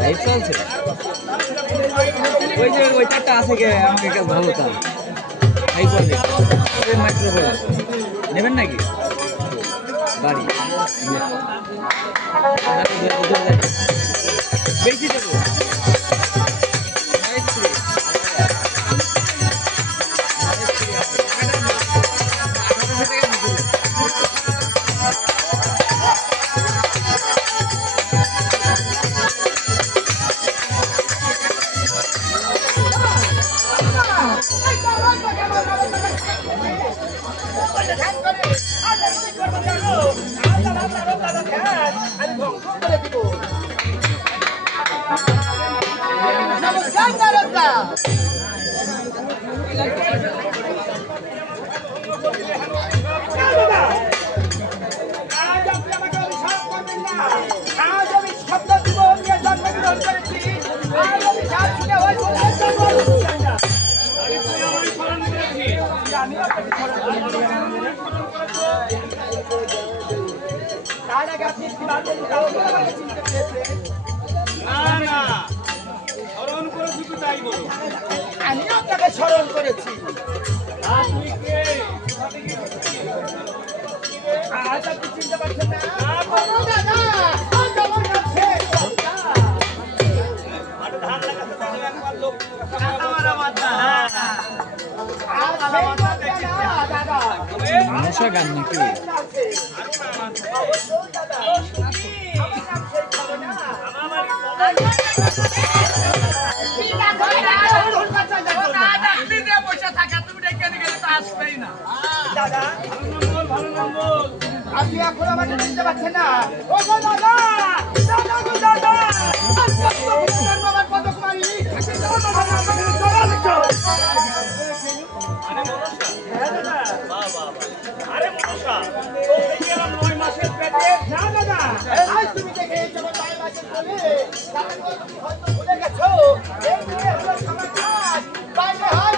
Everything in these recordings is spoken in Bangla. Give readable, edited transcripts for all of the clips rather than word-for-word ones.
লাইভ চলছে ওই যে ওই চারটা আছে কে আমাকে কাছে ভালো চাল এই করে মাইক্রোফোন নেবেন নাকি বাড়ি বেশি দেবো আমি আপনাকে স্মরণ করেছি। চিনতে পারছেন না মশা গান নাকি আপনি এখন আমাকে চিনতে পারছেন না? ও গো দাদা, দাদা গো দাদা, আমার কত কুমারী, আরে মনসা তো এই গেলাম 9 মাসের পেটে না দাদা, আজ তুমি দেখে এই জন্য 9 মাসের বলে তাহলে তুমি হয়তো ভুলে গেছো এই যে হলো সমাজ বাইরে হয়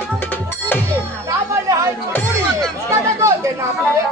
না বাইরে হয় চুরি দাদা গো না বাইরে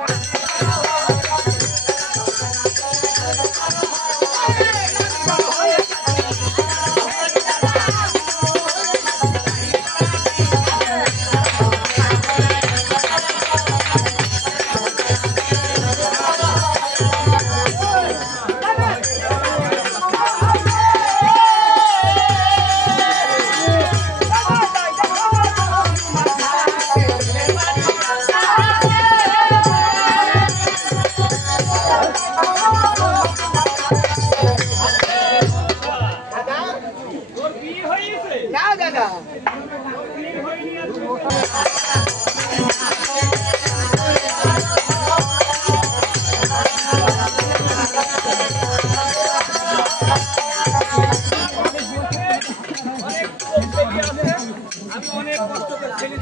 আমি অনেক কষ্ট করে ছেলে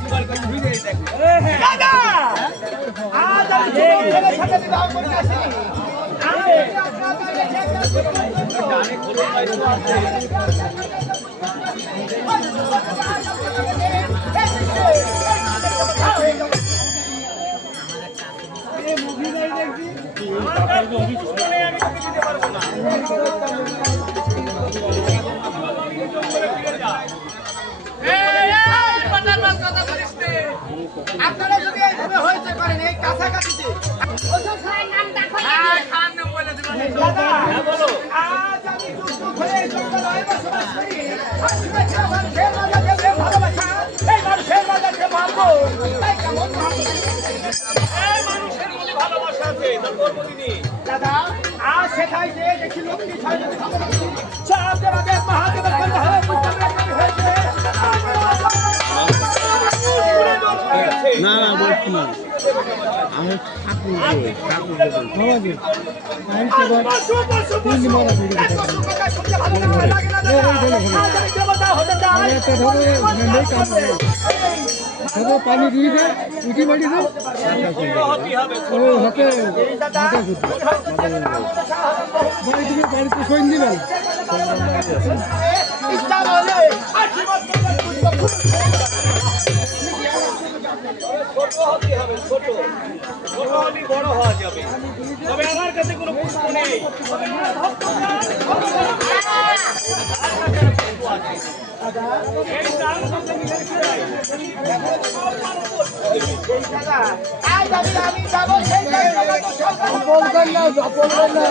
বিবাহ করতে আসিনি। আমি আপনার বাইরে থেকে জানি খোলো ভাই তো আছে। আমার কাছে অভিযোগ নেই, আমি তোকে দিতে পারবো না। আপনারা যদি এইভাবে হয়েছে করেন এই কাছাকাছিতে দাদা, আজ আমি যুগ হয়ে এই জঙ্গলে বসবাস করি। আর শুনেছি মানুষের মাঝে যে ভালোবাসা, এই মানুষের মাঝে যে মারবো, তাই কেমন এই মানুষের মধ্যে ভালোবাসা আছে, তার কর্মদিনী। দাদা, আজ সেটাই যে দেখি লক্ষ্মী ছয় সব দেবাদেব মহাদেবের কন্যা হয়ে পুত্রব্রত হয়েছে। না না বলছি না আমি ঠাকুর ঠাকুর বাবাজি আমি তো পশু পশু পশু এত সুখটা শুনতে ভালো লাগে না দাদা। আজ আমি দেবতা হতে চাই। একটা ধরো নেই কাম ধরো পানি দিয়ে দে উঠি বাড়ি দাও হতে হবে। ও হাতে দাদা, ভাই তুমি বাড়িতে সইন দিবেন ইচ্ছা হলে আশীর্বাদ করবেন পুত্র। ছোট হতে হবে, ছোট। ছোট হলেই বড় হওয়া যাবে। তবে আমার কাছে কোনো পুষ্প নেই। এই চাল করতে মিলেছি ভাই। দাদা, আজ আমি যাবো সেই জায়গায় তো সরকার বলবেন না বলবেন না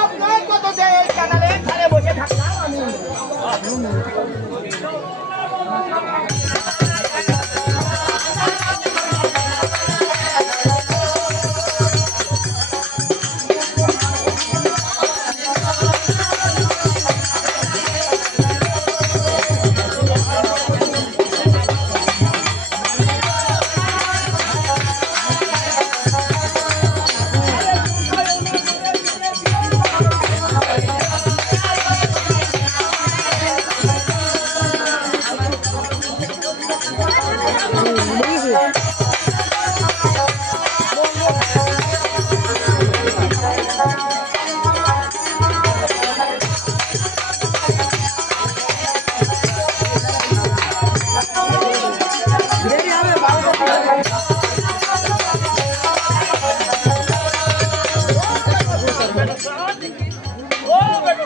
আপনার কত যে কানালে ধারে বসে থাকলাম আমি। ও বেটা